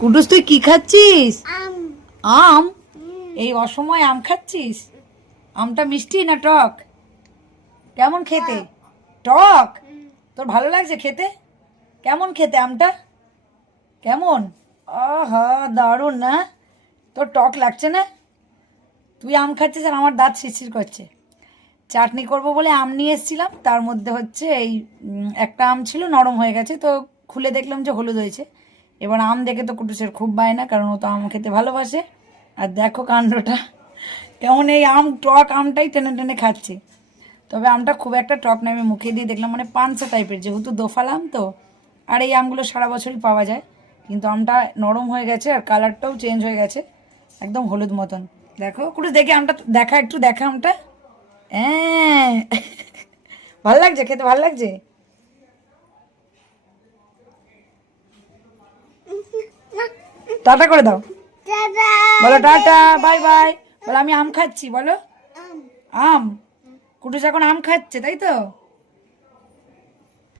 কুটুস তুই কি খাচ্ছিস? আম। এই অসময় আম খাচ্ছিস? আমটা মিষ্টি না টক? কেমন খেতে? টক। তোর ভালো লাগছে খেতে? কেমন খেতে আমটা? কেমন? আহা, দারুণ না? তোর টক লাগছে না? তুই আম খাচ্ছিস আর আমার দাঁত শিরশির করছে। চাটনি করব বলে আম নিয়ে এসেছিলাম, তার মধ্যে হচ্ছে এই একটা আম ছিল নরম হয়ে গেছে, তো খুলে দেখলাম যে হলুদ হয়েছে। এবার আম দেখে তো কুটুসের খুব বায়না, কারণ ও তো আম খেতে ভালোবাসে। আর দেখো কাণ্ডটা, কেমন এই আম টক আমটাই টেনে টেনে খাচ্ছে। তবে আমটা খুব একটা টক নয়, আমি মুখে দিয়ে দেখলাম, মানে পানসা টাইপের, যেহেতু দোফাল আম তো। আর এই আমগুলো সারা বছরই পাওয়া যায়, কিন্তু আমটা নরম হয়ে গেছে আর কালারটাও চেঞ্জ হয়ে গেছে, একদম হলুদ মতন। দেখো কুটুস, দেখে আমটা দেখা, একটু দেখা আমটা। হ্যাঁ, ভালো লাগছে খেতে, ভালো লাগছে। টাটা করে দাও, বলো টাটা, বাই বাই। বলো আমি আম খাচ্ছি, বলো। আম। কুটুস এখন আম খাচ্ছে, তাই তো?